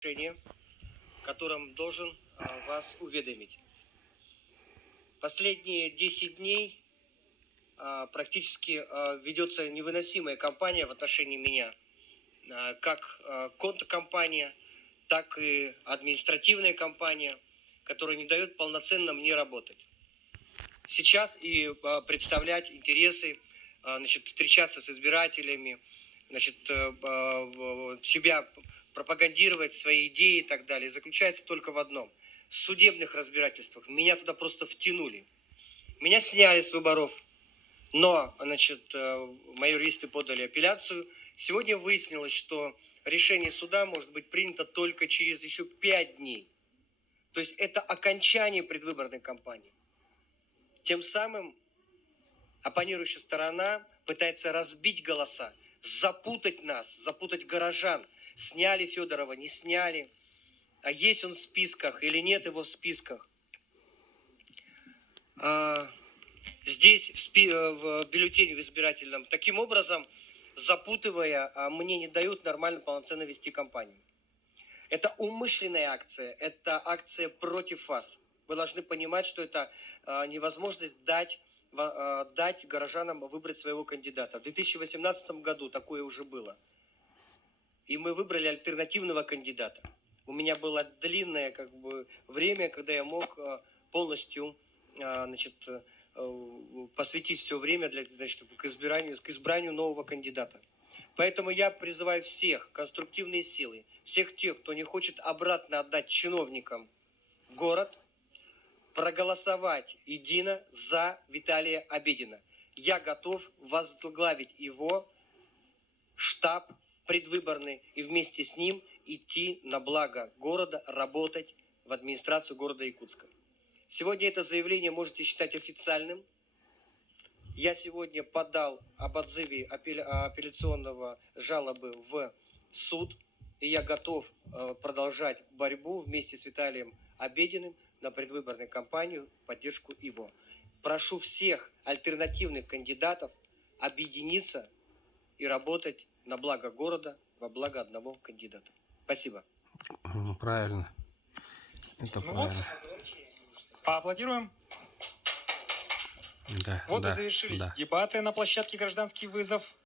решение, которым должен вас уведомить. Последние 10 дней практически ведется невыносимая кампания в отношении меня, как контркомпания, так и административная кампания, которая не дает полноценно мне работать. Сейчас и представлять интересы, встречаться с избирателями, себя пропагандировать, свои идеи и так далее, заключается только в одном. В судебных разбирательствах меня туда просто втянули. Меня сняли с выборов, но, мои юристы подали апелляцию. Сегодня выяснилось, что решение суда может быть принято только через еще 5 дней. То есть это окончание предвыборной кампании. Тем самым оппонирующая сторона пытается разбить голоса, запутать нас, запутать горожан. Сняли Федорова, не сняли. А есть он в списках или нет его в списках. Здесь в бюллетене в избирательном. Таким образом, запутывая, мне не дают нормально, полноценно вести кампанию. Это умышленная акция, это акция против вас. Вы должны понимать, что это невозможность дать горожанам выбрать своего кандидата. В 2018 году такое уже было. И мы выбрали альтернативного кандидата. У меня было длинное время, когда я мог полностью посвятить все время к избранию нового кандидата. Поэтому я призываю всех конструктивные силы, всех тех, кто не хочет обратно отдать чиновникам город, проголосовать едино за Виталия Обедина. Я готов возглавить его штаб предвыборный и вместе с ним идти на благо города, работать в администрацию города Якутска. Сегодня это заявление можете считать официальным. Я сегодня подал об отзыве апелляционного жалобы в суд, и я готов продолжать борьбу вместе с Виталием Обединым на предвыборной кампании в поддержку его. Прошу всех альтернативных кандидатов объединиться и работать на благо города, во благо одного кандидата. Спасибо. Правильно. Это правильно. Поаплодируем. Да, Вот и завершились дебаты на площадке «Гражданский вызов».